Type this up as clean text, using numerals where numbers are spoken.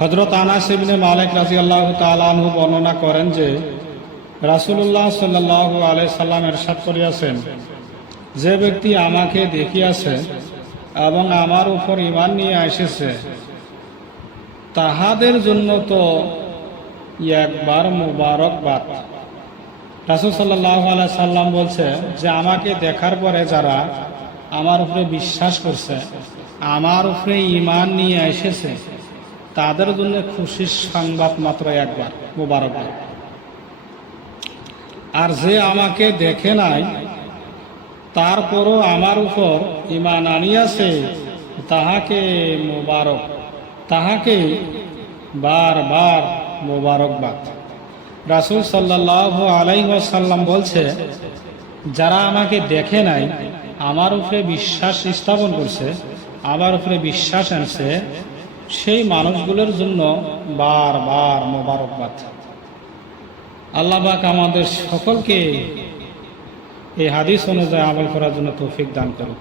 হযরত আনাস ইবনে মালিক রাদিয়াল্লাহু তাআলা আনহু বর্ণনা করেন যে রাসূলুল্লাহ সাল্লাল্লাহু আলাইহি সাল্লাম ইরশাদ করিয়াছেন, যে ব্যক্তি আমাকে দেখিয়াছে এবং আমার উপর ঈমান নিয়ে এসেছে তাহাদের জন্য তো একবার মুবারকবাদ। রাসূল সাল্লাল্লাহু আলাইহি সাল্লাম বলছে যে আমাকে দেখার পরে যারা আমার উপরে বিশ্বাস করছে, আমার উপরে ঈমান নিয়ে এসেছে, তাদের জন্য খুশির সংবাদ মাত্র একবার, মুবারকবাদ। আর যে আমাকে দেখে নাই তারপরও আমার উপর ঈমান আনিয়াছে তাহাকে মুবারক, তাহাকে বারবার মুবারকবাদ। রাসূল সাল্লাল্লাহু আলাইহি ওয়াসাল্লাম বলছে, যারা আমাকে দেখে নাই আমার উপরে বিশ্বাস স্থাপন করছে, আমার উপরে বিশ্বাস আনছে, সেই মানুষগুলোর জন্য বারবার মোবারকবাদ। আল্লাহ পাক আমাদের সকলকে এই হাদিস অনুযায়ী আমল করার জন্য তৌফিক দান করুন।